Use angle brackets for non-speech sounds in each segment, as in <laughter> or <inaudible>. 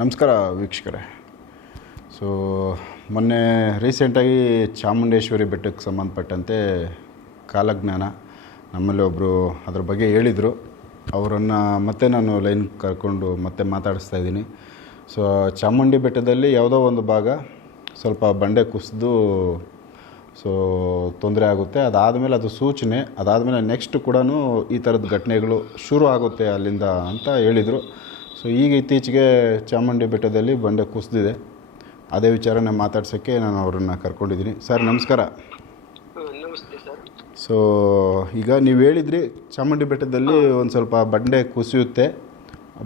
ನಮಸ್ಕಾರ ವೀಕ್ಷಕರೇ. ಸೊ ಮೊನ್ನೆ ರೀಸೆಂಟಾಗಿ ಚಾಮುಂಡೇಶ್ವರಿ ಬೆಟ್ಟಕ್ಕೆ ಸಂಬಂಧಪಟ್ಟಂತೆ ಕಾಲಜ್ಞಾನ ನಮ್ಮಲ್ಲಿ ಒಬ್ಬರು ಅದ್ರ ಬಗ್ಗೆ ಹೇಳಿದರು. ಅವರನ್ನು ಮತ್ತೆ ನಾನು ಲೈನ್ ಕರ್ಕೊಂಡು ಮತ್ತೆ ಮಾತಾಡಿಸ್ತಾ ಇದ್ದೀನಿ. ಸೊ ಚಾಮುಂಡಿ ಬೆಟ್ಟದಲ್ಲಿ ಯಾವುದೋ ಒಂದು ಭಾಗ ಸ್ವಲ್ಪ ಬಂಡೆ ಕುಸಿದು ಸೊ ತೊಂದರೆ ಆಗುತ್ತೆ. ಅದಾದಮೇಲೆ ಅದು ಸೂಚನೆ, ಅದಾದಮೇಲೆ ನೆಕ್ಸ್ಟ್ ಕೂಡ ಈ ಥರದ ಘಟನೆಗಳು ಶುರು ಆಗುತ್ತೆ ಅಲ್ಲಿಂದ ಅಂತ ಹೇಳಿದರು. ಸೊ ಈಗ ಇತ್ತೀಚೆಗೆ ಚಾಮುಂಡಿ ಬೆಟ್ಟದಲ್ಲಿ ಬಂಡೆ ಕುಸಿದಿದೆ ಅದೇ ವಿಚಾರನ ಮಾತಾಡ್ಸೋಕ್ಕೆ ನಾನು ಅವರನ್ನು ಕರ್ಕೊಂಡಿದ್ದೀನಿ. ಸರ್ ನಮಸ್ಕಾರ. ಸೊ ಈಗ ನೀವು ಹೇಳಿದ್ರಿ ಚಾಮುಂಡಿ ಬೆಟ್ಟದಲ್ಲಿ ಒಂದು ಸ್ವಲ್ಪ ಬಂಡೆ ಕುಸಿಯುತ್ತೆ.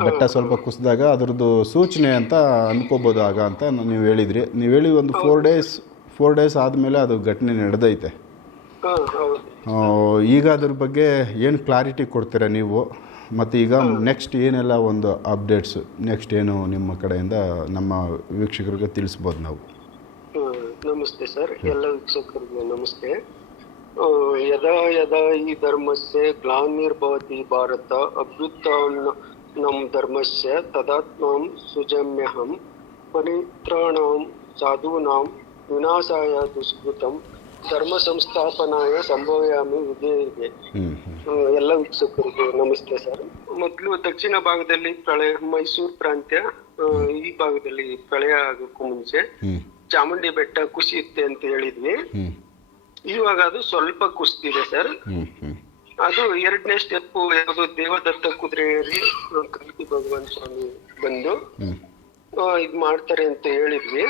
ಬೆಟ್ಟ ಸ್ವಲ್ಪ ಕುಸಿದಾಗ ಅದರದ್ದು ಸೂಚನೆ ಅಂತ ಅಂದ್ಕೋಬೋದು ಆಗ ಅಂತ ನೀವು ಹೇಳಿದ್ರಿ. ನೀವು ಹೇಳಿ ಒಂದು ಫೋರ್ ಡೇಸ್ ಫೋರ್ ಡೇಸ್ ಆದಮೇಲೆ ಅದು ಘಟನೆ ನಡೆದೈತೆ. ಈಗ ಅದ್ರ ಬಗ್ಗೆ ಏನು ಕ್ಲಾರಿಟಿ ಕೊಡ್ತೀರಾ ನೀವು? ಮತ್ತು ಈಗ ನೆಕ್ಸ್ಟ್ ಏನೆಲ್ಲ ಒಂದು ಅಪ್ಡೇಟ್ಸ್ ನೆಕ್ಸ್ಟ್ ಏನು ನಿಮ್ಮ ಕಡೆಯಿಂದ ನಮ್ಮ ವೀಕ್ಷಕರಿಗೆ ತಿಳಿಸ್ಬೋದು ನಾವು? ನಮಸ್ತೆ ಸರ್. ಎಲ್ಲ ವೀಕ್ಷಕರಿಗೆ ನಮಸ್ತೆ. ಯದಾ ಯದಾ ಈ ಧರ್ಮಸ್ಯ ಗ್ಲಾನಿರ್ಭವತಿ ಭಾರತ ಅಭ್ಯುತ್ತ ನಮ್ ಧರ್ಮಸ್ಯ ತದಾತ್ಮಂ ಸುಜಮ್ಯಹಂ ಪರಿತ್ರಾಣಾಂ ಸಾಧೂನಾಂ ವಿನಾಶಾಯ ದುಷ್ಕೃತಂ. ಧರ್ಮ ಸಂಸ್ಥಾಪನಾಯ ಸಂಭವಯಾಮಿ ಹ್ಮ್, ಎಲ್ಲ ವೀಕ್ಷಕರಿಗೆ ನಮಸ್ತೆ ಸರ್. ಮೊದಲು ದಕ್ಷಿಣ ಭಾಗದಲ್ಲಿ ಪ್ರಳಯ ಮೈಸೂರು ಪ್ರಾಂತ್ಯ ಈ ಭಾಗದಲ್ಲಿ ಪ್ರಳಯ ಆಗೋಕ್ಕೂ ಮುಂಚೆ ಚಾಮುಂಡಿ ಬೆಟ್ಟ ಕುಸಿಯುತ್ತೆ ಅಂತ ಹೇಳಿದ್ವಿ. ಇವಾಗ ಅದು ಸ್ವಲ್ಪ ಕುಸಿದಿದೆ ಸರ್. ಅದು ಎರಡನೇ ಸ್ಟೆಪ್ ಯಾವುದು ದೇವದತ್ತ ಕುದುರೆ ಏರಿ ಆ, ಕಲ್ಕಿ ಭಗವಾನ್ ಸ್ವಾಮಿ ಬಂದು ಇದ್ ಮಾಡ್ತಾರೆ ಅಂತ ಹೇಳಿದ್ವಿ.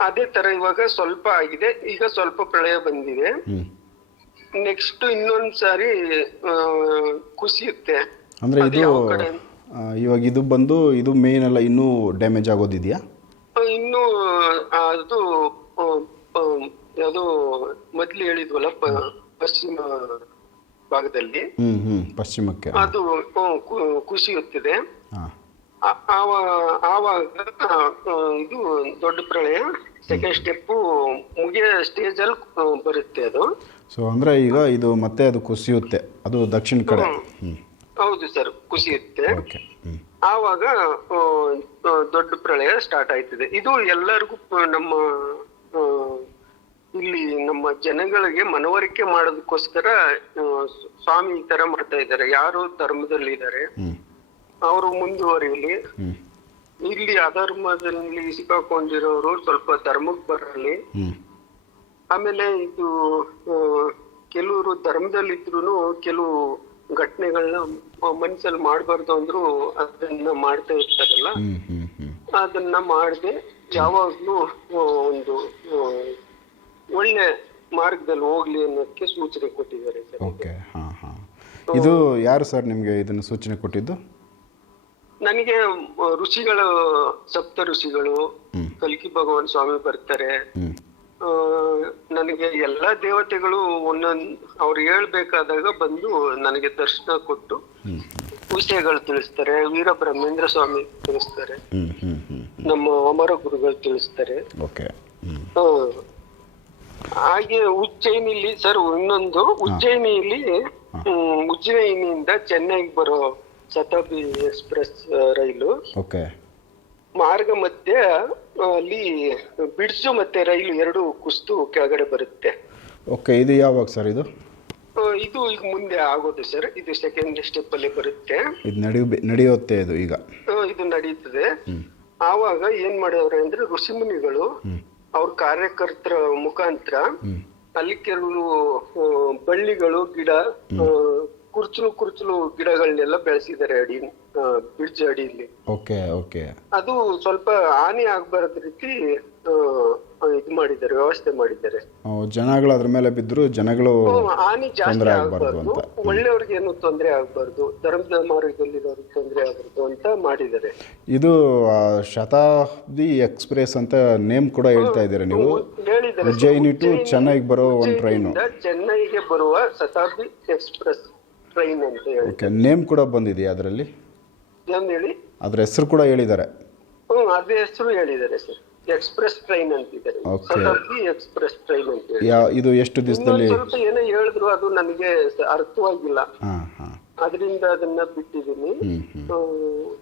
ಅದೇ ತರ ಇವಾಗ ಸ್ವಲ್ಪ ಆಗಿದೆ. ಈಗ ಸ್ವಲ್ಪ ಪ್ರಳಯ ಬಂದಿದೆ. ನೆಕ್ಸ್ಟ್ ಇನ್ನೊಂದ್ ಸಾರಿ ಆ, ಕುಸಿಯುತ್ತೆ. ಅಂದ್ರೆ ಅದು ಇದು ಇವಾಗ ಇದು ಬಂದು ಇದು ಮೇನ್ ಎಲ್ಲ ಇನ್ನೂ ಡ್ಯಾಮೇಜ್ ಆಗೋದಿದೆಯಾ? ಇನ್ನು ಅದು ಅದು ಮೊದ್ಲು ಹೇಳಿದ್ವಲ್ಲ ಪಶ್ಚಿಮ ಭಾಗದಲ್ಲಿ. ಹ್ಮ್ ಹ್ಮ್ ಪಶ್ಚಿಮಕ್ಕೆ. ಅದು ಕುಸಿಯುತ್ತಿದೆ. ಆವ- ಆವಾಗ ಇದು ದೊಡ್ಡ ಪ್ರಳಯ ಸೆಕೆಂಡ್ ಸ್ಟೆಪ್ ಮುಗಿಯ ಸ್ಟೇಜ್ ಅಲ್ಲಿ ಬರುತ್ತೆ ಅದು. ಸೊ ಅಂದ್ರೆ ಈಗ ಇದು ಮತ್ತೆ ಅದು ಕುಸಿಯುತ್ತೆ ಅದು ದಕ್ಷಿಣ ಕಡೆ. ಹೌದು ಸರ್ ಕುಸಿಯುತ್ತೆ. ಆವಾಗ ದೊಡ್ಡ ಪ್ರಳಯ ಸ್ಟಾರ್ಟ್ ಆಯ್ತದೆ. ಇದು ಎಲ್ಲರಿಗೂ ನಮ್ಮ ಇಲ್ಲಿ ನಮ್ಮ ಜನಗಳಿಗೆ ಮನವರಿಕೆ ಮಾಡೋದಕ್ಕೋಸ್ಕರ ಸ್ವಾಮಿ ಈ ತರ ಮಾಡ್ತಾ ಇದ್ದಾರೆ. ಯಾರು ಧರ್ಮದಲ್ಲಿ ಇದ್ದಾರೆ ಅವರು ಮುಂದುವರಿಯಲಿ. ಇಲ್ಲಿ ಅಧರ್ಮದಲ್ಲಿ ಸಿಕ್ಕಾಕೊಂಡಿರೋರು ಸ್ವಲ್ಪ ಧರ್ಮಕ್ಕೆ ಬರಲಿ. ಆಮೇಲೆ ಇದು ಕೆಲವರು ಧರ್ಮದಲ್ಲಿ ಧರ್ಮದಲ್ಲಿದ್ರು ಕೆಲವು ಘಟನೆಗಳನ್ನ ಮನಸ್ಸಲ್ಲಿ ಮಾಡಬಾರ್ದು ಅಂದ್ರು ಅದನ್ನ ಮಾಡ್ತಾ ಇರ್ತಾರಲ್ಲ. ಅದನ್ನ ಮಾಡದೆ ಯಾವಾಗ್ಲೂ ಒಂದು ಒಳ್ಳೆ ಮಾರ್ಗದಲ್ಲಿ ಹೋಗ್ಲಿ ಅನ್ನೋದಕ್ಕೆ ಸೂಚನೆ ಕೊಟ್ಟಿದ್ದಾರೆ ಸರ್. ಇದು ಯಾರು ಸರ್ ನಿಮಗೆ ಇದನ್ನು ಸೂಚನೆ ಕೊಟ್ಟಿದ್ದು? ನನಗೆ ಋಷಿಗಳು ಸಪ್ತ ಋಷಿಗಳು. ಕಲ್ಕಿ ಭಗವಾನ್ ಸ್ವಾಮಿ ಬರ್ತಾರೆ. ನನಗೆ ಎಲ್ಲಾ ದೇವತೆಗಳು ಒಂದೊಂದ್ ಅವ್ರು ಹೇಳ್ಬೇಕಾದಾಗ ಬಂದು ನನಗೆ ದರ್ಶನ ಕೊಟ್ಟು ವಿಷಯಗಳು ತಿಳಿಸ್ತಾರೆ. ವೀರ ಬ್ರಹ್ಮೇಂದ್ರ ಸ್ವಾಮಿ ತಿಳಿಸ್ತಾರೆ. ನಮ್ಮ ಅಮರ ಗುರುಗಳು ತಿಳಿಸ್ತಾರೆ. ಹಾಗೆ ಉಜ್ಜಯಿನಿಲಿ ಸರ್ ಇನ್ನೊಂದು ಉಜ್ಜಯಿನಿಲಿ ಉಜ್ಜಯಿನಿಯಿಂದ ಚೆನ್ನೈಗೆ ಬರೋ ಶತಾಬ್ದಿ ಎಕ್ಸ್ಪ್ರೆಸ್ ರೈಲು. ಓಕೆ. ಮಾರ್ಗ ಮಧ್ಯೆ ಅಲ್ಲಿ ಬಿಡ್ಸು ಮತ್ತೆ ರೈಲು ಎರಡು ಕುಸ್ತು ಕೆಳಗಡೆ ಬರುತ್ತೆ. ಓಕೆ ಇದು ಯಾವಾಗ ಸರ್ ಇದು? ಆ, ಇದು ಈಗ ಮುಂದೆ ಆಗೋದು ಸರ್. ಇದು ಸೆಕೆಂಡ್ ಸ್ಟೆಪ್ ಅಲ್ಲಿ ಬರುತ್ತೆ. ಇದು ನಡಿ ನಡೆಯುತ್ತೆ ಇದು ಈಗ. ಆ, ಇದು ನಡೀತದೆ. ಆವಾಗ ಏನ್ ಮಾಡವ್ರೆ ಅಂದ್ರೆ ಋಷಿಮುನಿಗಳು ಅವ್ರ ಕಾರ್ಯಕರ್ತರ ಮುಖಾಂತರ ಅಲ್ಲಿ ಕೆಲವು ಆ, ಬಳ್ಳಿಗಳು ಗಿಡ ಆ, ಕುರ್ಚಲು ಕುರ್ಚಲು ಗಿಡಗಳನ್ನೆಲ್ಲ ಬೆಳೆಸಿದ್ದಾರೆ ಅಡಿ ಬ್ರಿಡ್ಜ್ ಅಡಿಯಲ್ಲಿ. Okay okay. ಅದು ಸ್ವಲ್ಪ ಹಾನಿ ಆಗ್ಬಾರ್ದ ರೀತಿ ಇದು ಮಾಡಿದ್ದಾರೆ ವ್ಯವಸ್ಥೆ ಮಾಡಿದ್ದಾರೆ. ಜನಗಳು ಅದ್ರ ಮೇಲೆ ಬಿದ್ದರು ಜನಗಳು ಹಾನಿ ಜಾಸ್ತಿ ಆಗಬಾರದು. ಒಳ್ಳೆಯವ್ರಿಗೆ ಏನು ತೊಂದರೆ ಆಗ್ಬಾರ್ದು ಧರ್ಮದ ಮಾರ್ಗದಲ್ಲಿರೋರಿಗೆ ತೊಂದರೆ ಆಗ್ಬಾರ್ದು ಅಂತ ಮಾಡಿದ್ದಾರೆ. ಇದು ಶತಾಬ್ದಿ ಎಕ್ಸ್ಪ್ರೆಸ್ ಅಂತ ನೇಮ್ ಕೂಡ ಹೇಳ್ತಾ ಇದ್ದೀರಾ ನೀವು? ಹೇಳಿದ್ರೆ ಉಜ್ಜಯಿನಿ ಟು ಚೆನ್ನೈಗೆ ಬರೋ ಒಂದು ಟ್ರೈನು. ಚೆನ್ನೈಗೆ ಬರುವ ಶತಾಬ್ದಿ ಎಕ್ಸ್ಪ್ರೆಸ್. ಟ್ರೈನ್ ಅಂತ ಹೇಳಿ. ಓಕೆ ನೇಮ್ ಕೂಡ ಬಂದಿದೆಯಾ ಅದರಲ್ಲಿ? ಏನ್ ಹೇಳಿ? ಅದ್ರ ಹೆಸರು ಕೂಡ ಹೇಳಿದ್ದಾರೆ. ಹ್ಮ್ ಅದೇ ಹೆಸರು ಹೇಳಿದ್ದಾರೆ ಸರ್. ಎಕ್ಸ್ಪ್ರೆಸ್ ಟ್ರೈನ್ ಅಂತಿದ್ದಾರೆ. Okay. ಶತಾಬ್ದಿ ಎಕ್ಸ್ಪ್ರೆಸ್ ಟ್ರೈನ್ ಅಂತ ಹೇಳಿ. ಯಾ ಇದು ಎಷ್ಟು ದಿವಸದಲ್ಲಿ? ಸ್ವಲ್ಪ ಏನೋ ಹೇಳಿದ್ರು ಅದು ನನಗೆ ಸ- ಅರ್ಥವಾಗಿಲ್ಲ. ಹಾಂ ಹಾಂ. ಅದರಿಂದ ಅದನ್ನ ಬಿಟ್ಟಿದ್ದೀನಿ.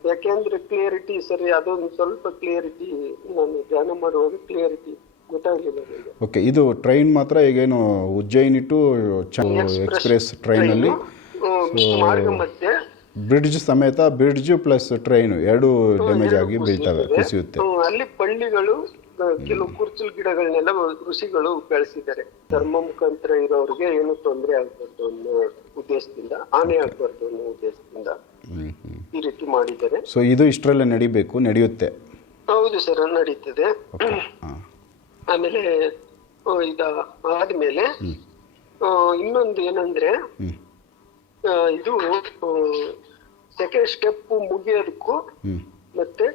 ಯಾಕೆಂದ್ರೆ ಕ್ಲಿಯರಿಟಿ ಸರಿ ಅದೊಂದು ಸ್ವಲ್ಪ ಕ್ಲಿಯರಿಟಿ ನಾನು ಧ್ಯಾನ ಮಾಡುವಾಗ ಕ್ಲಿಯರಿಟಿ ಗೊತ್ತಾಗ್ಲಿಲ್ಲ ನನಗೆ. ಓಕೆ ಇದು ಟ್ರೈನ್ ಮಾತ್ರ ಈಗೇನು ಉಜ್ಜಯಿನಿ ಟು ಚ ಎಕ್ಸ್ಪ್ರೆಸ್ ಟ್ರೈನಲ್ಲಿ ಹ್ಮ್, ಮಾರ್ಗ ಮಧ್ಯೆ ಬ್ರಿಡ್ಜ್ ಸಮೇತ ಬ್ರಿಡ್ಜ್ ಪ್ಲಸ್ ಟ್ರೈನ್ ಎರಡು ಡ್ಯಾಮೇಜ್ ಆಗಿ ಬೀಳ್ತವೆ ಕುಸಿಯುತ್ತೆ. ಅಲ್ಲಿ ಪಳ್ಳಿಗಳು ಕೆಲವು ಕುರ್ಚಲ್ ಗಿಡಗಳನ್ನೆಲ್ಲ ಋಷಿಗಳು ಬೆಳೆಸಿದ್ದಾರೆ. ಧರ್ಮ ಮುಖಾಂತರ ಇರೋರಿಗೆ ಏನು ತೊಂದರೆ ಆಗ್ಬಾರ್ದು ಅನ್ನೋ ಉದ್ದೇಶದಿಂದ ಆನೆ ಆಗ್ಬಾರ್ದು ಅನ್ನೋ ಉದ್ದೇಶದಿಂದ ಈ ರೀತಿ ಮಾಡಿದ್ದಾರೆ. ಸೊ ಇದು ಇಷ್ಟರಲ್ಲೇ ನಡಿಬೇಕು ನಡೆಯುತ್ತೆ. ಹೌದು ಸರ್ ನಡೀತದೆ. <clears throat> ಆಮೇಲೆ ಇದ ಆದ್ಮೇಲೆ ಇನ್ನೊಂದು ಏನಂದ್ರೆ ಇದು ಸೆಕೆಂಡ್ ಸ್ಟೆಪ್ ಮುಗಿಯೋದಕ್ಕೂ ಮತ್ತೆ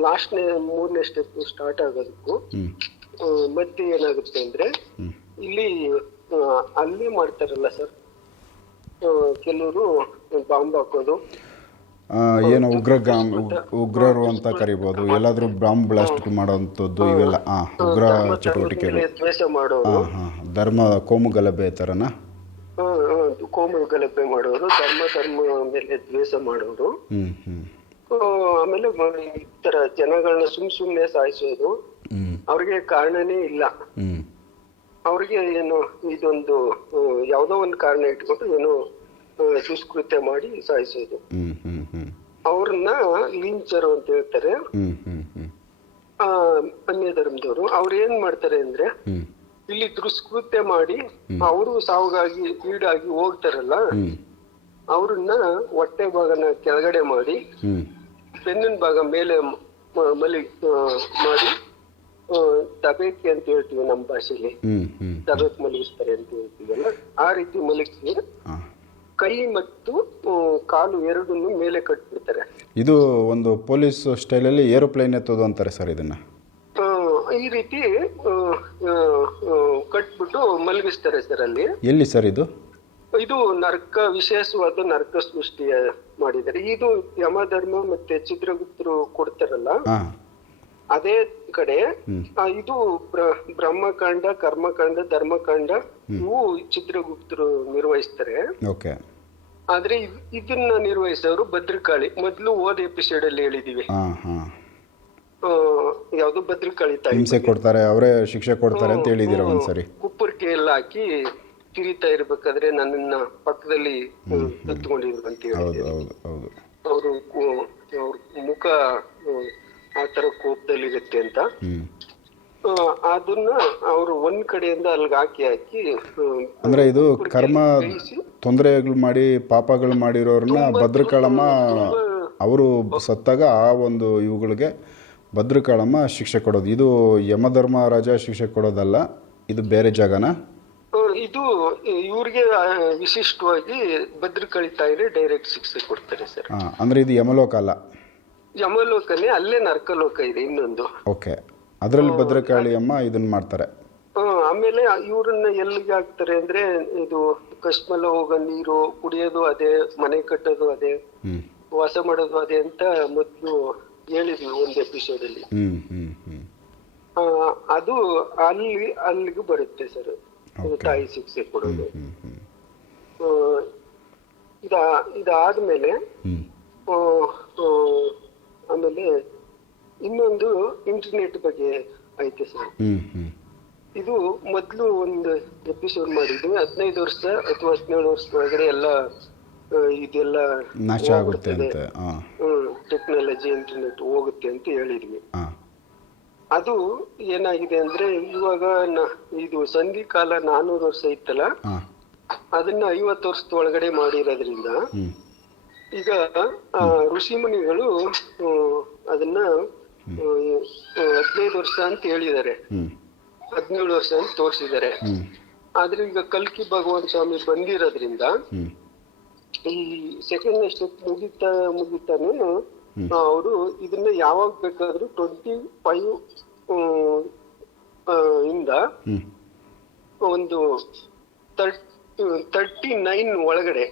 ಲಾಸ್ಟ್ನೇ ಮೂರನೇ ಸ್ಟೆಪ್ ಸ್ಟಾರ್ಟ್ ಆಗೋದಕ್ಕೂ ಮತ್ತೆ ಏನಾಗುತ್ತೆ ಅಂದ್ರೆ ಇಲ್ಲಿ ಅಲ್ಲಿ ಮಾಡ್ತಾರಲ್ಲ ಸರ್ ಕೆಲವರು ಬಾಂಬ್ ಹಾಕೋದು. ಏನು ಉಗ್ರ ಗಾಮ್ ಉಗ್ರರು ಅಂತ ಕರಿಬಹುದು ಎಲ್ಲಾದ್ರೂ ಬಾಂಬ್ ಬ್ಲಾಸ್ಟ್ ಮಾಡುವಂತದ್ದು ಇವೆಲ್ಲ. ಉಗ್ರ ಚಟುವಟಿಕೆ ಚಟುವಟಿಕೆಗಳು. ದ್ವೇಷ ಧರ್ಮ ಕೋಮು ಗಲಭೆ ಥರನಾ? ಆ, ಕೋಮು ಗಲಭೆ ಮಾಡೋರು ಧರ್ಮ ಧರ್ಮ ಮೇಲೆ ದ್ವೇಷ ಮಾಡೋರು ಆಮೇಲೆ ಈ ತರ ಜನಗಳನ್ನ ಸುಮ್ ಸುಮ್ನೆ ಸಾಯಿಸೋದು. ಅವ್ರಿಗೆ ಕಾರಣನೇ ಇಲ್ಲ. ಅವ್ರಿಗೆ ಏನು ಇದೊಂದು ಯಾವ್ದೋ ಒಂದು ಕಾರಣ ಇಟ್ಕೊಂಡು ಏನು ದುಷ್ಕೃತ್ಯ ಮಾಡಿ ಸಾಯಿಸೋದು. ಅವ್ರನ್ನ ಲಿಂಚರು ಅಂತ ಹೇಳ್ತಾರೆ. ಅನ್ಯ ಧರ್ಮದವರು ಅವ್ರು ಏನ್ ಮಾಡ್ತಾರೆ ಅಂದ್ರೆ ಇಲ್ಲಿ ದುಷ್ಕೃತ್ಯ ಮಾಡಿ ಅವರು ಸಾವುಗಾಗಿ ಈಡಾಗಿ ಹೋಗ್ತಾರಲ್ಲ ಅವ್ರನ್ನ ಹೊಟ್ಟೆ ಭಾಗನ ಕೆಳಗಡೆ ಮಾಡಿ ಬೆನ್ನಿನ ಭಾಗ ಮೇಲೆ ಮಲಿ ಮಾಡಿ ತಬೇಕಿ ಅಂತ ಹೇಳ್ತೀವಿ ನಮ್ಮ ಹ್ಞೂ ತಬೇಕ್ ಮಲಗಿಸ್ತಾರೆ ಅಂತ ಹೇಳ್ತೀವಲ್ಲ ಆ ರೀತಿ ಮಲಗಿಸಿ ಕೈ ಮತ್ತು ಕಾಲು ಎರಡನ್ನು ಮೇಲೆ ಕಟ್ಬಿಡ್ತಾರೆ. ಇದು ಒಂದು ಪೊಲೀಸ್ ಸ್ಟೈಲಲ್ಲಿ ಏರೋಪ್ಲೇನ್ ಎತ್ತೋದು ಅಂತಾರೆ ಸರ್ ಇದನ್ನು. ಈ ರೀತಿ ಕಟ್ಬಿಟ್ಟು ಮಲಗಿಸ್ತಾರೆ ಸರ್ ಅಲ್ಲಿ. ಎಲ್ಲಿ ಸರ್ ಇದು? ಇದು ನರ್ಕ ವಿಶೇಷವಾದ ನರ್ಕ ಸೃಷ್ಟಿ ಮಾಡಿದ್ದಾರೆ. ಇದು ಯಮಧರ್ಮ ಮತ್ತೆ ಚಿತ್ರಗುಪ್ತರು ಕೊಡ್ತಾರಲ್ಲ? ಅದೇ ಕಡೆ ಇದು ಬ್ರ- ಬ್ರಹ್ಮಕಾಂಡ ಕರ್ಮಕಾಂಡ ಧರ್ಮಕಾಂಡ ಇವು ಚಿತ್ರಗುಪ್ತರು ನಿರ್ವಹಿಸ್ತಾರೆ. ಆದ್ರೆ ಇದ್- ಇದನ್ನ ನಿರ್ವಹಿಸೋರು ಭದ್ರಕಾಳಿ. ಮೊದ್ಲು ಓದ್ ಎಪಿಸೋಡ್ ಅಲ್ಲಿ ಹೇಳಿದೀವಿ. ಯಾವ್ದು ಬದ್ರಿ ಕಳೀತಾ ಹಿಂಸೆ ಕೊಡ್ತಾರೆ ಅವರೇ ಶಿಕ್ಷೆ ಕೊಡ್ತಾರೆ ಅಂತ ಹೇಳಿದಿರ ಒಂದ್ಸರಿ? ಕುಪ್ಪರ್ಕೆ ಎಲ್ಲ ಹಾಕಿ ತಿರಿತಾ ಇರ್ಬೇಕಾದ್ರೆ ನನ್ನ ಪಕ್ಕದಲ್ಲಿ ಎತ್ಕೊಂಡಿದ್ರು ಅಂತ ಹೇಳಿ ಹೌದು ಹೌದು ಹೌದು. ಅವರು ಮುಖ ಆತರ ಆ ತರ ಕೋಪದಲ್ಲಿರುತ್ತೆ ಅಂತ. ಅದನ್ನ ಅವರು ಒಂದ್ ಕಡೆಯಿಂದ ಅಲ್ಲಿಗೆ ಹಾಕಿ ಹಾಕಿ ಅಂದ್ರೆ ಇದು ಕರ್ಮ ತೊಂದರೆಗಳು ಮಾಡಿ ಪಾಪಗಳು ಮಾಡಿರೋರನ್ನ ಭದ್ರಕಾಳಮ್ಮ ಅವರು ಸತ್ತಾಗ ಆ ಒಂದು ಇವುಗಳಿಗೆ ಭದ್ರಕಾಳಮ್ಮ ಶಿಕ್ಷೆ ಕೊಡೋದು. ಇದು ಯಮಧರ್ಮರಾಜ ಶಿಕ್ಷೆ ಕೊಡೋದಲ್ಲ ಇದು ಬೇರೆ ಜಾಗನ? ಇದು ಇವ್ರಿಗೆ ವಿಶಿಷ್ಟವಾಗಿ ಭದ್ರಕಾಳಿ ತಾಯಿಗೆ ಡೈರೆಕ್ಟ್ ಶಿಕ್ಷೆ ಕೊಡ್ತಾರೆ ಸರ್. ಹಾಂ ಅಂದರೆ ಇದು ಯಮಲೋಕ ಅಲ್ಲ? ಯಮಲೋಕನೇ ಅಲ್ಲೇ ನರ್ಕಲೋಕ ಇದೆ ಇನ್ನೊಂದು. ಓಕೆ. ಅದರಲ್ಲಿ ಭದ್ರಕಾಳಿ ಅಮ್ಮ ಇದನ್ನ ಮಾಡ್ತಾರೆ. ಆಮೇಲೆ ಇವ್ರನ್ನ ಎಲ್ಲಿಗೆ ಹಾಕ್ತಾರೆ ಅಂದ್ರೆ ಇದು ಕಶ್ಮಲ ಹೋಗೋ ನೀರು ಕುಡಿಯೋದು ಅದೇ ಮನೆ ಕಟ್ಟೋದು ಅದೇ ವಾಸ ಮಾಡೋದು ಅದೇ ಅಂತ ಮೊದ್ಲು ಹೇಳಿದ್ವಿ ಒಂದು ಎಪಿಸೋಡ್ ಅಲ್ಲಿ. ಅದು ಅಲ್ಲಿ ಅಲ್ಲಿಗೆ ಬರುತ್ತೆ ಸರ್ ತಾಯಿ ಶಿಕ್ಷೆ ಕೊಡೋದು. ಇದ ಇದಾದ್ಮೇಲೆ ಆಮೇಲೆ ಇನ್ನೊಂದು ಇಂಟರ್ನೆಟ್ ಬಗ್ಗೆ ಐತೆ ಸರ್ ಇದು ಮೊದ್ಲು ಒಂದು ಎಪಿಸೋಡ್ ಮಾಡಿದ್ವಿ ಹದಿನೈದು ವರ್ಷ ಅಥವಾ ಹದಿನೇಳು ವರ್ಷದೊಳಗಡೆ ಎಲ್ಲ ಇದೆಲ್ಲ ನಾಶ ಆಗುತ್ತೆ ಟೆಕ್ನಾಲಜಿ ಇಂಟರ್ನೆಟ್ ಹೋಗುತ್ತೆ ಅಂತ ಹೇಳಿದ್ವಿ. ಅದು ಏನಾಗಿದೆ ಅಂದ್ರೆ ಇವಾಗ ನ- ಇದು ಸಂಧಿ ಕಾಲ ನಾನೂರು ವರ್ಷ ಇತ್ತಲ್ಲ? ಅದನ್ನ ಐವತ್ತು ವರ್ಷದ ಒಳಗಡೆ ಮಾಡಿರೋದ್ರಿಂದ ಈಗ ಋಷಿ ಮುನಿಗಳು ಅದನ್ನ ಹದಿನೈದು ವರ್ಷ ಅಂತ ಹೇಳಿದ್ದಾರೆ. ಹದಿನೇಳು ವರ್ಷ ಅಂತ ತೋರಿಸಿದ್ದಾರೆ. ಆದ್ರೆ ಈಗ ಕಲ್ಕಿ ಭಗವಾನ್ ಸ್ವಾಮಿ ಬಂದಿರೋದ್ರಿಂದ ಈ ಸೆಕೆಂಡ್ ಸ್ಟೆಪ್ ಮುಗಿತಾ ಮುಗಿತಾನು ಅವರು ಇದನ್ನ ಯಾವಾಗ ಬೇಕಾದ್ರೂ ಟ್ವೆಂಟಿ ಫೈವ್ ಇಂದ ಒಂದು ತರ್ಟಿ ನೈನ್ ಒಳಗಡೆ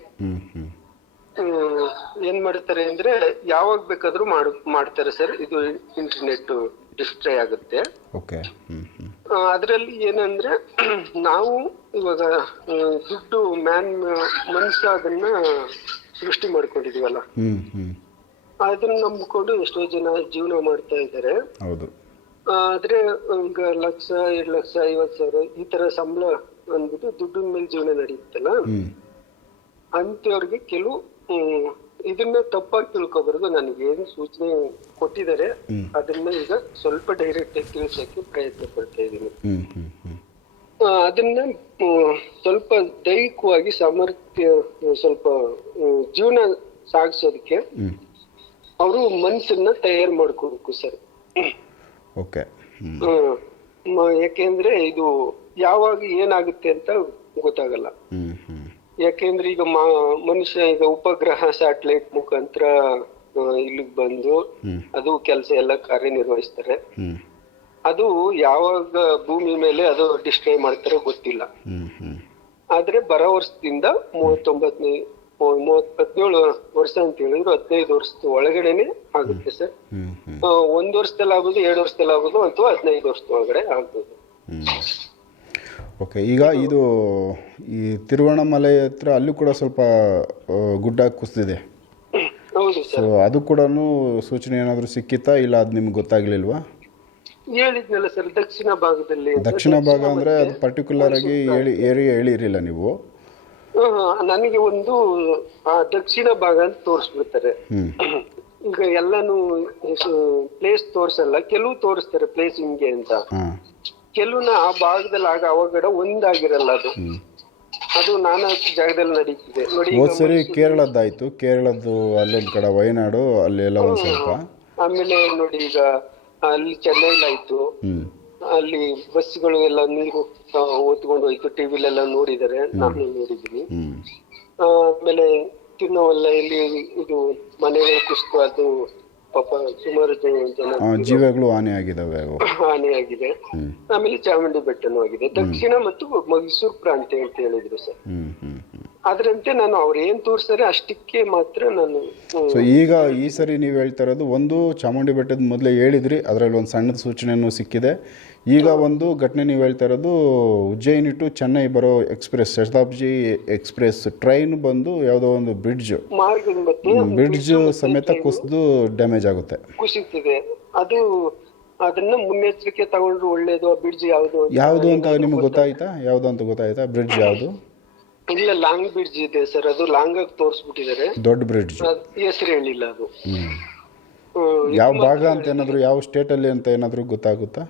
ಏನ್ ಮಾಡ್ತಾರೆ ಅಂದ್ರೆ ಯಾವಾಗ ಬೇಕಾದ್ರೂ ಮಾಡ್ ಮಾಡ್ತಾರೆ ಸರ್ ಇದು ಇಂಟರ್ನೆಟ್ ಡಿಸ್ಟ್ರೇ ಆಗುತ್ತೆ. ಅದ್ರಲ್ಲಿ ಏನಂದ್ರೆ <clears throat> ನಾವು ಇವಾಗ ದುಡ್ಡು ಮ್ಯಾನ್ ಮನುಷ್ಯ ಅದನ್ನ ಸೃಷ್ಟಿ ಮಾಡ್ಕೊಂಡಿದೀವಲ್ಲ. ಅದನ್ನ ನಂಬಿಕೊಂಡು ಎಷ್ಟೋ ಜನ ಜೀವನ ಮಾಡ್ತಾ ಇದ್ದಾರೆ. ಹೌದು. ಆದ್ರೆ ಈಗ ಲಕ್ಷ ಎರಡು ಲಕ್ಷ ಐವತ್ ಸಾವಿರ ಈ ತರ ಸಂಬಳ ಅಂದ್ಬಿಟ್ಟು ದುಡ್ಡಿನ ಮೇಲೆ ಜೀವನ ನಡೆಯುತ್ತಲ್ಲ? ಅಂತವ್ರಿಗೆ ಕೆಲವು ಇದನ್ನ ತಪ್ಪಾಗಿ ತಿಳ್ಕೊಬಾರ್ದು. ನನಗೆ ಏನು ಸೂಚನೆ ಕೊಟ್ಟಿದ್ದಾರೆ. ಅದನ್ನ ಈಗ ಸ್ವಲ್ಪ ಡೈರೆಕ್ಟ್ ಆಗಿ ತಿಳಿಸಕ್ಕೆ ಪ್ರಯತ್ನ ಪಡ್ತಾ ಇದ್ದೀನಿ. ಅದನ್ನ ಸ್ವಲ್ಪ ದೈಹಿಕವಾಗಿ ಸಾಮರ್ಥ್ಯ ಸ್ವಲ್ಪ ಜೀವನ ಸಾಗಿಸೋದಕ್ಕೆ ಅವರು ಮನ್ಸನ್ನ ತಯಾರು ಮಾಡ್ಕೋಬೇಕು ಸರ್. ಓಕೆ. ಯಾಕೆಂದ್ರೆ ಇದು ಯಾವಾಗ ಏನಾಗುತ್ತೆ ಅಂತ ಗೊತ್ತಾಗಲ್ಲ. ಯಾಕೆಂದ್ರೆ ಈಗ ಮನುಷ್ಯ ಈಗ ಉಪಗ್ರಹ ಸ್ಯಾಟಲೈಟ್ ಮುಖಾಂತರ ಇಲ್ಲಿಗೆ ಬಂದು ಅದು ಕೆಲಸ ಎಲ್ಲ ಕಾರ್ಯನಿರ್ವಹಿಸ್ತಾರೆ. ಅದು ಯಾವಾಗ ಭೂಮಿ ಮೇಲೆ ಅದು ಡಿಸ್ಟ್ರಾಯ್ ಮಾಡ್ತಾರೋ ಗೊತ್ತಿಲ್ಲ. ಆದ್ರೆ ಬರೋ ವರ್ಷದಿಂದ ಮೂವತ್ತೊಂಬತ್ತನೇ ಮೂವತ್ ಹದಿನೇಳು ವರ್ಷ ಅಂತ ಹೇಳಿದ್ರು ಹದಿನೈದು ವರ್ಷದ ಒಳಗಡೆನೆ ಆಗುತ್ತೆ ಸರ್. ಒಂದು ವರ್ಷದಲ್ಲಿ ಆಗೋದು ಎರಡು ವರ್ಷದಲ್ಲಿ ಆಗ್ಬೋದು ಅಥವಾ ಹದಿನೈದು ವರ್ಷದ ಒಳಗಡೆ ಆಗ್ಬೋದು. ಓಕೆ ಈಗ ಇದು ಈ ತಿರುವಣ್ಣಮಲೆ ಹತ್ರ ಅಲ್ಲೂ ಕೂಡ ಸ್ವಲ್ಪ ಗುಡ್ಡ ಕುಸಿದಿದೆ. ಹೌದು ಸೊ ಅದು ಕೂಡ ಸೂಚನೆ ಏನಾದರೂ ಸಿಕ್ಕಿತ್ತಾ ಇಲ್ಲ ಅದು ನಿಮ್ಗೆ ಗೊತ್ತಾಗ್ಲಿಲ್ವಾ? ಹೇಳಿದ್ನಲ್ಲ ಸರ್ ದಕ್ಷಿಣ ಭಾಗದಲ್ಲಿ ದಕ್ಷಿಣ ಭಾಗ ಅಂದರೆ ಅದು ಪರ್ಟಿಕ್ಯುಲರ್ ಆಗಿ ಹೇಳಿ ಏರಿಯಾ ಹೇಳಿರಿಲ್ಲ ನೀವು. ನನಗೆ ಒಂದು ಆ ದಕ್ಷಿಣ ಭಾಗ ಅಂತ ತೋರಿಸ್ಬಿಡ್ತಾರೆ. ಈಗ ಎಲ್ಲಾನು ಪ್ಲೇಸ್ ತೋರ್ಸಲ್ಲ ಕೆಲವು ತೋರಿಸ್ತಾರೆ ಪ್ಲೇಸ್ ಹಿಂಗೆ ಅಂತ. ಕೆಲವನ್ನ ಆ ಭಾಗದಲ್ಲಿ ಆಗ ಅವಘಡ ಒಂದಾಗಿರಲ್ಲ ಅದು. ಅದು ನಾನಾ ಜಾಗದಲ್ಲಿ ನಡೀತಿದೆ. ನೋಡಿ ಹೋದ್ ಸರಿ ಕೇರಳದ್ದಾಯ್ತು. ಕೇರಳದ್ದು ಅಲ್ಲೊಂದ್ ಕಡೆ ವಯನಾಡು ಅಲ್ಲೆಲ್ಲ ಒಂದು ಸ್ವಲ್ಪ. ಆಮೇಲೆ ನೋಡಿ ಈಗ ಅಲ್ಲಿ ಚೆನ್ನೈಲಾಯ್ತು ಹ್ಞೂ ಅಲ್ಲಿ ಬಸ್ಗಳು ಎಲ್ಲ ನೀರು ಹೊತ್ಕೊಂಡು ಹೋಯ್ತು. ಟಿವಿಲೆಲ್ಲ ನೋಡಿದ್ದಾರೆ. ನಾನು ನೋಡಿದ್ದೀನಿ. ಆಮೇಲೆ ತಿನ್ನೋವಲ್ಲ ಇಲ್ಲಿ ಇದು ಮನೆಗಳ ಕುಸಿತು ಅದು ಪಾಪ ಸುಮಾರು ಜನ ಜೀವಗಳು ಹಾನಿ ಆಗಿದೆ ಅವು. ಹಾನಿಯಾಗಿದೆ. ಆಮೇಲೆ ಚಾಮುಂಡಿ ಬೆಟ್ಟನೂ ಆಗಿದೆ. ದಕ್ಷಿಣ ಮತ್ತು ಮೈಸೂರು ಪ್ರಾಂತ್ಯ ಅಂತ ಹೇಳಿದ್ರು ಸರ್. ಅದರಂತೆ ನಾನು ಅವ್ರು ಏನ್ ತೋರಿಸ್ತಾರೆ ಅಷ್ಟಕ್ಕೆ ಮಾತ್ರ ನಾನು ಸೊ ಈಗ ಈ ಸರಿ ನೀವು ಹೇಳ್ತಾ ಇರೋದು ಒಂದು ಚಾಮುಂಡಿ ಬೆಟ್ಟದ ಮೊದಲೇ ಹೇಳಿದ್ರಿ. ಅದರಲ್ಲಿ ಒಂದು ಸಣ್ಣದ ಸೂಚನೆಯನ್ನು ಸಿಕ್ಕಿದೆ. ಈಗ ಒಂದು ಘಟನೆ ನೀವು ಹೇಳ್ತಾ ಇರೋದು ಉಜ್ಜಯಿನಿ ಟು ಚೆನ್ನೈ ಬರೋ ಎಕ್ಸ್ಪ್ರೆಸ್ ಶತಾಬ್ಜಿ ಎಕ್ಸ್ಪ್ರೆಸ್ ಟ್ರೈನ್ ಬಂದು ಯಾವುದೋ ಒಂದು ಬ್ರಿಡ್ಜ್. ಬ್ರಿಡ್ಜ್ ಸಮೇತ ಕುಸಿದು ಡ್ಯಾಮೇಜ್ ಆಗುತ್ತೆ. ಕುಸಿತಿದೆ. ಅದು ಅದನ್ನ ಮುನ್ನೆಚ್ಚರಿಕೆ ತಗೊಂಡ್ರು ಒಳ್ಳೇದು ಆ ಬ್ರಿಡ್ಜ್ ಯಾವುದು. ಯಾವುದು ಅಂತ ನಿಮ್ಗೆ ಗೊತ್ತಾಯ್ತಾ? ಯಾವುದು ಅಂತ ಗೊತ್ತಾಯ್ತಾ? ಬ್ರಿಡ್ಜ್ ಯಾವುದು? ಇಲ್ಲ ಲಾಂಗ್ ಬ್ರಿಡ್ಜ್ ಇದೆ ಸರ್. ಅದು ಲಾಂಗ್ ಆಗಿ ತೋರಿಸ್ಬಿಟ್ಟಿದ್ದಾರೆ. ದೊಡ್ಡ ಬ್ರಿಡ್ಜ್. ಹೆಸರು ಹೇಳಿಲ್ಲ ಅದು. ಯಾವ ಭಾಗ ಅಂತ ಏನಾದ್ರು ಯಾವ ಸ್ಟೇಟ್ ಅಲ್ಲಿ ಅಂತ ಏನಾದ್ರು ಗೊತ್ತಾಗುತ್ತಾ?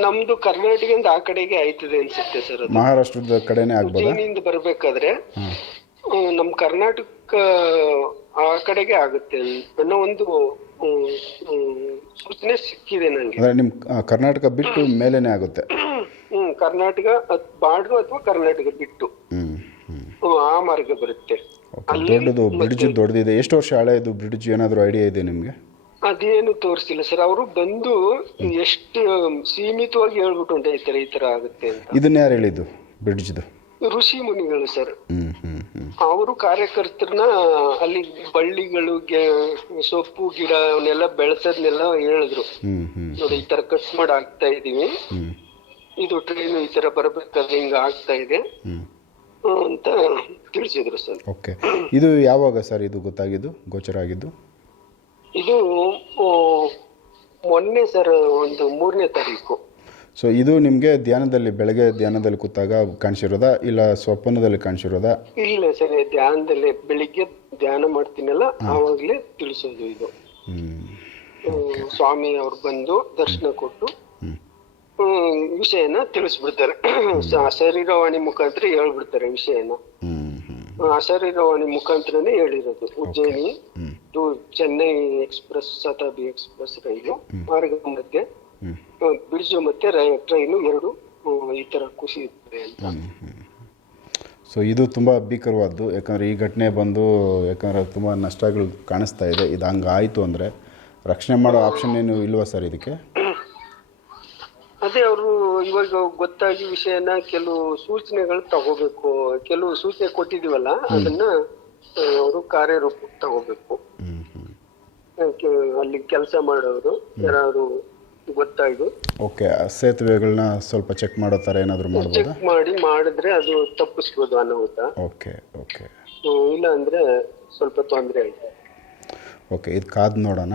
ನಮ್ದು ಕರ್ನಾಟಕದಿಂದ ಆ ಕಡೆಗೆ ಆಯ್ತದೆ ಅನ್ಸುತ್ತೆ ಸರ್ ಅದು. ಮಹಾರಾಷ್ಟ್ರದ ಕಡೆನೇ ಆಗ್ಬೋದಾ? ಬರ್ಬೇಕಾದ್ರೆ ಹಾಂ. ನಮ್ ಕರ್ನಾಟಕ ಆ ಕಡೆಗೆ ಆಗುತ್ತೆ ಅನ್ನೋ ಒಂದು ಹ್ಮ್, ಹ್ಮ್, ಸೂಚನೆ ಸಿಕ್ಕಿದೆ ನಂಗೆ. ನಿಮ್ ಕರ್ನಾಟಕ ಬಿಟ್ಟು ಮೇಲೇನೆ ಆಗುತ್ತೆ? ಹ್ಮ್ ಕರ್ನಾಟಕ ಬಾರ್ಡ್ರು ಅಥವಾ ಕರ್ನಾಟಕ ಬಿಟ್ಟು. ಹ್ಮ್, ಆ ಮಾರ್ಗ ಬರುತ್ತೆ. ಓಕೆ ದೊಡ್ಡದು ಬ್ರಿಡ್ಜ್ ದೊಡ್ಡದಿದೆ. ಎಷ್ಟು ವರ್ಷ ಹಳೆಯದು ಬ್ರಿಡ್ಜ್? ಏನಾದರೂ ಐಡಿಯಾ ಇದೆ ನಿಮಗೆ? ಅದೇನು ತೋರಿಸಿಲ್ಲ ಸರ್. ಅವರು ಬಂದು ಎಷ್ಟು ಸೀಮಿತವಾಗಿ ಹೇಳ್ಬಿಟ್ಟು ಹೊಂಟೈತಾರೆ ಈ ತರ ಆಗುತ್ತೆ ಅಂತ. ಇದನ್ನ ಯಾರು ಹೇಳಿದ್ದು? ಬ್ರಿಡ್ಜ್ದು? ಋಷಿ ಮುನಿಗಳು ಸರ್. ಹ್ಮ್ ಹ್ಮ್ ಅವರು ಕಾರ್ಯಕರ್ತರನ್ನ ಅಲ್ಲಿ ಬಳ್ಳಿಗಳು ಗೆ- ಸೊಪ್ಪು ಗಿಡ ಅವನ್ನೆಲ್ಲ ಬೆಳೆಸದ್ನೆಲ್ಲ ಹೇಳಿದ್ರು. ನೋಡಿ ಈ ತರ ಕಟ್ ಮಾಡಿ ಆಗ್ತಾ ಇದೀವಿ ಇದು ಟ್ರೈನ್ ಈ ತರ ಬರ್ಬೇಕಾದ್ರೆ ಹಿಂಗ ಆಗ್ತಾ ಇದೆ. ಹ್ಮ್, ಅಂತ ತಿಳಿಸಿದ್ರು ಸರ್. ಓಕೆ. ಇದು ಯಾವಾಗ ಸರ್ ಇದು ಗೊತ್ತಾಗಿದ್ದು? ಗೋಚರ ಆಗಿದ್ದು? ಇದು ಮೊನ್ನೆ ಸರ್ ಒಂದು ಮೂರನೇ ತಾರೀಕು. ಸೊ ಇದು ನಿಮಗೆ ಧ್ಯಾನದಲ್ಲಿ ಬೆಳಗ್ಗೆ ಧ್ಯಾನದಲ್ಲಿ ಕೂತಾಗ ಕಾಣಿಸಿರೋದಾ? ಇಲ್ಲ ಸ್ವಪ್ನದಲ್ಲಿ ಕಾಣಿಸಿರೋದಾ? ಇಲ್ಲ ಸರ್ ಧ್ಯಾನದಲ್ಲಿ ಬೆಳಿಗ್ಗೆ ಧ್ಯಾನ ಮಾಡ್ತೀನಲ್ಲ ಆವಾಗಲೇ ತಿಳಿಸೋದು ಇದು. ಸ್ವಾಮಿ ಅವ್ರು ಬಂದು ದರ್ಶನ ಕೊಟ್ಟು ವಿಷಯನ ತಿಳಿಸ್ಬಿಡ್ತಾರೆ. ಶರೀರವಾಣಿ ಮುಖಾಂತರ ಹೇಳ್ಬಿಡ್ತಾರೆ ವಿಷಯನ. ಆ ಶರೀರವಾಣಿ ಮುಖಾಂತರನೇ ಹೇಳಿರೋದು. Ujjaini. To Chennai express Shatabdi express ರೈಲು ಮಾರ್ಗ ಮಧ್ಯೆ ಬ್ರಿಡ್ಜ್ ಮತ್ತೆ ಟ್ರೈನು ಎರಡು ಈ ತರ ಕುಸಿಯುತ್ತದೆ ಅಂತ. ಸೊ ಇದು ತುಂಬ ಭೀಕರವಾದ್ದು. ಯಾಕಂದರೆ ಈ ಘಟನೆ ಬಂದು ಯಾಕಂದರೆ ತುಂಬ ನಷ್ಟಗಳು ಕಾಣಿಸ್ತಾ ಇದೆ. ಇದು ಹಂಗೆ ಆಯಿತು ಅಂದರೆ ರಕ್ಷಣೆ ಮಾಡೋ ಆಪ್ಷನ್ ಏನು ಇಲ್ವಾ ಸರ್ ಇದಕ್ಕೆ? ಅದೇ ಅವರು ಇವಾಗ ಗೊತ್ತಾಗಿ ವಿಷಯನ ಕೆಲವು ಸೂಚನೆಗಳು ತಗೋಬೇಕು. ಕೆಲವು ಸೂಚನೆ ಕೊಟ್ಟಿದೀವಲ್ಲ ಅದನ್ನ ಅವರು ಕಾರ್ಯರೂಪಕ್ಕೆ ತಗೋಬೇಕು. ಅಲ್ಲಿ ಕೆಲಸ ಮಾಡೋರು ಯಾರಾದ್ರು ಗೊತ್ತಾಯ್ತು. ಓಕೆ ಸೇತುವೆಗಳನ್ನ ಸ್ವಲ್ಪ ಚೆಕ್ ಮಾಡೋ ಥರ ಏನಾದರೂ ಮಾಡ್ಬೋದಾ? ಚೆಕ್ ಮಾಡಿ ಮಾಡಿದ್ರೆ ಅದು ತಪ್ಪಿಸ್ಬೋದು ಅನಾಹುತ ಓಕೆ ಓಕೆ. ಇಲ್ಲ ಅಂದ್ರೆ ಸ್ವಲ್ಪ ತೊಂದರೆ ಆಯ್ತು. ಓಕೆ ಇದು ಕಾದು ನೋಡೋಣ.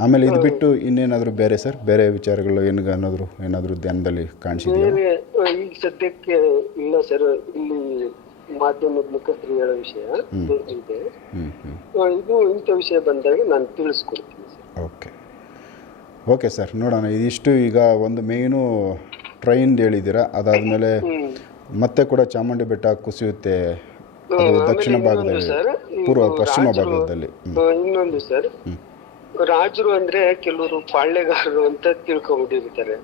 ಆಮೇಲೆ ಇದು ಬಿಟ್ಟು ಇನ್ನೇನಾದರೂ ಬೇರೆ ಸರ್? ಬೇರೆ ವಿಚಾರಗಳು ಏನಾಗ ಅನ್ನೋದ್ರು ಏನಾದರೂ ಧ್ಯಾನದಲ್ಲಿ ಕಾಣಿಸಿದೆಯಾ? ಈಗ ಸದ್ಯಕ್ಕೆ ಇಲ್ಲ ಸರ್. ಇಲ್ಲಿ ಮಾಧ್ಯಮದ ಮುಖಸ್ಥರು ಹೇಳೋ ವಿಷಯ ಬೇರೆ ಇದೆ. ಇದು ಇಂಥ ವಿಷಯ ಬಂದಾಗ ನಾನು ತಿಳಿಸ್ಕೊಡ್ತೀನಿ ಸರ್. ಓಕೆ. ಓಕೆ ಸರ್ ನೋಡೋಣ. ಇದಿಷ್ಟು ಈಗ ಒಂದು ಮೇಯ್ನು ಟ್ರೈನ್ ಹೇಳಿದ್ದೀರಾ? ಅದಾದಮೇಲೆ ಮತ್ತೆ ಕೂಡ ಚಾಮುಂಡಿ ಬೆಟ್ಟ ಕುಸಿಯುತ್ತೆ. ದಕ್ಷಿಣ ಭಾಗದಲ್ಲಿ ಪೂರ್ವ ಪಶ್ಚಿಮ ಭಾಗದಲ್ಲಿ. ಇನ್ನೊಂದು ಸರ್ ರಾಜರು ಅಂದ್ರೆ ಕೆಲವರು ಪಾಳ್ಯಗಾರರು ಅಂತ ತಿಳ್ಕೊಂಡಿರ್ತಾರೆ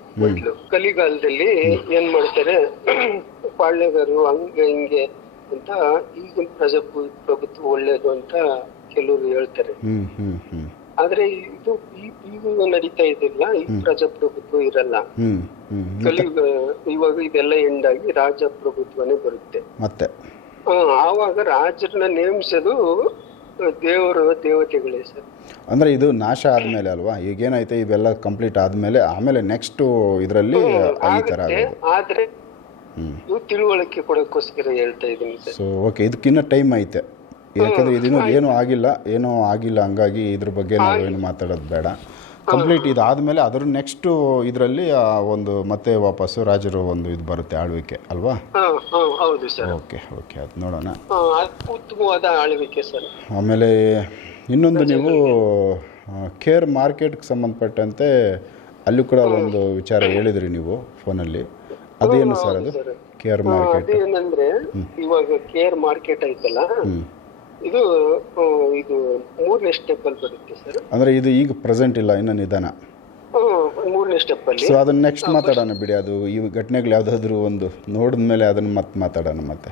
ಕಲಿಗಾಲದಲ್ಲಿ ಏನ್ ಮಾಡ್ತಾರೆ? ಪಾಳ್ಯಗಾರರು ಹಂಗ ಹಿಂಗೆ ಅಂತ ಈಗಿನ ಪ್ರಜಾಪ್ರಭುತ್ವ ಒಳ್ಳೇದು ಅಂತ ಕೆಲವರು ಹೇಳ್ತಾರೆ. ಆದ್ರೆ ಇದು ಈಗ ನಡೀತಾ ಇದಿಲ್ಲ ಈ ಪ್ರಜಾಪ್ರಭುತ್ವ ಇರಲ್ಲ. ಕಲಿಯುಗ ಇವಾಗ ಇದೆಲ್ಲ ಎಂಡಾಗಿ ರಾಜಪ್ರಭುತ್ವನೇ ಬರುತ್ತೆ. ಮತ್ತೆ? ಆವಾಗ ರಾಜರನ್ನ ನೇಮಿಸೋದು ದೇವರು ದೇವತೆಗಳೇ ಸರ್. ಅಂದ್ರೆ ಇದು ನಾಶ ಆದ್ಮೇಲೆ ಅಲ್ವಾ? ಈಗೇನೈತೆ ಇವೆಲ್ಲ ಕಂಪ್ಲೀಟ್ ಆದ್ಮೇಲೆ ಆಮೇಲೆ ನೆಕ್ಸ್ಟ್ ಇದರಲ್ಲಿ ಆದ್ರೆ ತಿಳುವಳಿಕೆ ಕೊಡಕ್ಕೋಸ್ಕರ ಹೇಳ್ತಾ ಇದ್ದೀನಿ ಸರ್. ಸೊ ಓಕೆ ಇದಕ್ಕಿನ್ನ ಟೈಮ್ ಐತೆ. ಯಾಕಂದರೆ ಇದಿನ್ನೂ ಏನೂ ಆಗಿಲ್ಲ ಏನೂ ಆಗಿಲ್ಲ ಹಂಗಾಗಿ ಇದ್ರ ಬಗ್ಗೆ ನಾವು ಏನು ಮಾತಾಡೋದು ಬೇಡ. ಕಂಪ್ಲೀಟ್ ಇದಾದಮೇಲೆ ಅದ್ರ ನೆಕ್ಸ್ಟು ಇದರಲ್ಲಿ ಒಂದು ಮತ್ತೆ ವಾಪಸ್ಸು ರಾಜರು ಒಂದು ಇದು ಬರುತ್ತೆ ಆಳ್ವಿಕೆ ಅಲ್ವಾ? ಹೌದು ಸರ್. ಓಕೆ ಓಕೆ ಅದು ನೋಡೋಣ. ಉತ್ತಮವಾದ ಆಳ್ವಿಕೆ ಸರ್. ಆಮೇಲೆ ಇನ್ನೊಂದು ನೀವು ಕೇರ್ ಮಾರ್ಕೆಟ್ಗೆ ಸಂಬಂಧಪಟ್ಟಂತೆ ಅಲ್ಲೂ ಕೂಡ ಒಂದು ವಿಚಾರ ಹೇಳಿದ್ರಿ ನೀವು ಫೋನಲ್ಲಿ ಅದೇನು ಸರ್ ಅದು. ಕೇರ್ ಮಾರ್ಕೆಟ್ ಅದೇನಂದ್ರೆ ಇವಾಗ ಕೇರ್ ಮಾರ್ಕೆಟ್ ಐತಲ್ಲ? ಇದು ಇದು ಮೂರನೇ ಸ್ಟೆಪ್ ಅಲ್ಲಿ ಬರುತ್ತೆ ಸರ್. ಅಂದ್ರೆ ಇದು ಈಗ ಪ್ರೆಸೆಂಟ್ ಇಲ್ಲ ಇನ್ನು ನಿಧಾನ. ಮೂರನೇ ಸ್ಟೆಪ್ ಅಲ್ಲಿ. ಸೊ ಅದನ್ನ ನೆಕ್ಸ್ಟ್ ಮಾತಾಡೋಣ ಬಿಡಿ. ಅದು ಈ ಘಟನೆಗಳು ಯಾವುದಾದ್ರೂ ಒಂದು ನೋಡಿದ ಮೇಲೆ ಅದನ್ನ ಮತ್ತೆ ಮಾತಾಡೋಣ ಮತ್ತೆ.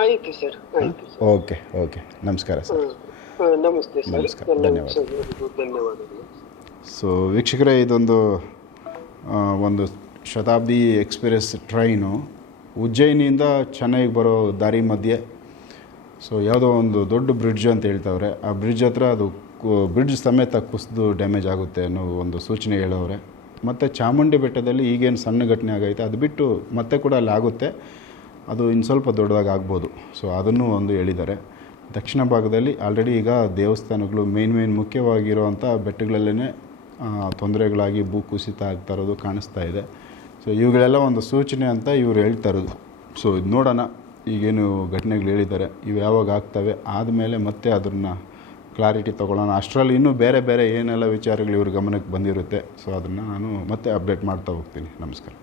ಆಯ್ತು ಸರ್ ಆಯ್ತು ಓಕೆ ಓಕೆ. ನಮಸ್ಕಾರ ಸರ್. ನಮಸ್ತೆ ಸರ್. ನಮಸ್ಕಾರ, ಧನ್ಯವಾದ. ಧನ್ಯವಾದಗಳು. ಸೊ ವೀಕ್ಷಕರೇ ಇದೊಂದು ಒಂದು ಶತಾಬ್ದಿ ಎಕ್ಸ್ಪ್ರೆಸ್ ಟ್ರೈನು ಉಜ್ಜಯಿನಿಯಿಂದ ಚೆನ್ನೈಗೆ ಬರೋ ದಾರಿ ಮಧ್ಯೆ. ಸೊ, ಯಾವುದೋ ಒಂದು ದೊಡ್ಡ ಬ್ರಿಡ್ಜ್ ಅಂತ ಹೇಳ್ತಾವ್ರೆ. ಆ ಬ್ರಿಡ್ಜ್ ಹತ್ರ ಅದು ಬ್ರಿಡ್ಜ್ ಸಮೇತ ಕುಸಿದು ಡ್ಯಾಮೇಜ್ ಆಗುತ್ತೆ ಅನ್ನೋ ಒಂದು ಸೂಚನೆ ಹೇಳೋವ್ರೆ. ಮತ್ತು ಚಾಮುಂಡಿ ಬೆಟ್ಟದಲ್ಲಿ ಈಗೇನು ಸಣ್ಣ ಘಟನೆ ಆಗೈತೆ, ಅದು ಬಿಟ್ಟು ಮತ್ತೆ ಕೂಡ ಅಲ್ಲಿ ಆಗುತ್ತೆ. ಅದು ಇನ್ನು ಸ್ವಲ್ಪ ದೊಡ್ಡದಾಗಿ ಆಗ್ಬೋದು. ಸೊ, ಅದನ್ನು ಒಂದು ಹೇಳಿದ್ದಾರೆ. ದಕ್ಷಿಣ ಭಾಗದಲ್ಲಿ ಆಲ್ರೆಡಿ ಈಗ ದೇವಸ್ಥಾನಗಳು ಮೇನ್ ಮೇನ್ ಮುಖ್ಯವಾಗಿರುವಂಥ ಬೆಟ್ಟಗಳಲ್ಲೇ ತೊಂದರೆಗಳಾಗಿ ಭೂ ಕುಸಿತ ಆಗ್ತಾ ಇರೋದು ಕಾಣಿಸ್ತಾ ಇದೆ. ಸೊ ಇವುಗಳೆಲ್ಲ ಒಂದು ಸೂಚನೆ ಅಂತ ಇವರು ಹೇಳ್ತಾ ಇರೋದು ಸೊ ಇದು ನೋಡೋಣ. ಈಗೇನು ಘಟನೆಗಳು ಹೇಳಿದ್ದಾರೆ. ಇವು ಯಾವಾಗ ಆಗ್ತವೆ? ಆದಮೇಲೆ ಮತ್ತೆ ಅದನ್ನು ಕ್ಲಾರಿಟಿ ತೊಗೊಳ್ಳೋಣ. ಅಷ್ಟರಲ್ಲಿ ಇನ್ನೂ ಬೇರೆ ಬೇರೆ ಏನೆಲ್ಲ ವಿಚಾರಗಳು ಇವ್ರ ಗಮನಕ್ಕೆ ಬಂದಿರುತ್ತೆ. ಸೊ ಅದನ್ನು ನಾನು ಮತ್ತೆ ಅಪ್ಡೇಟ್ ಮಾಡ್ತಾ ಹೋಗ್ತೀನಿ. ನಮಸ್ಕಾರ.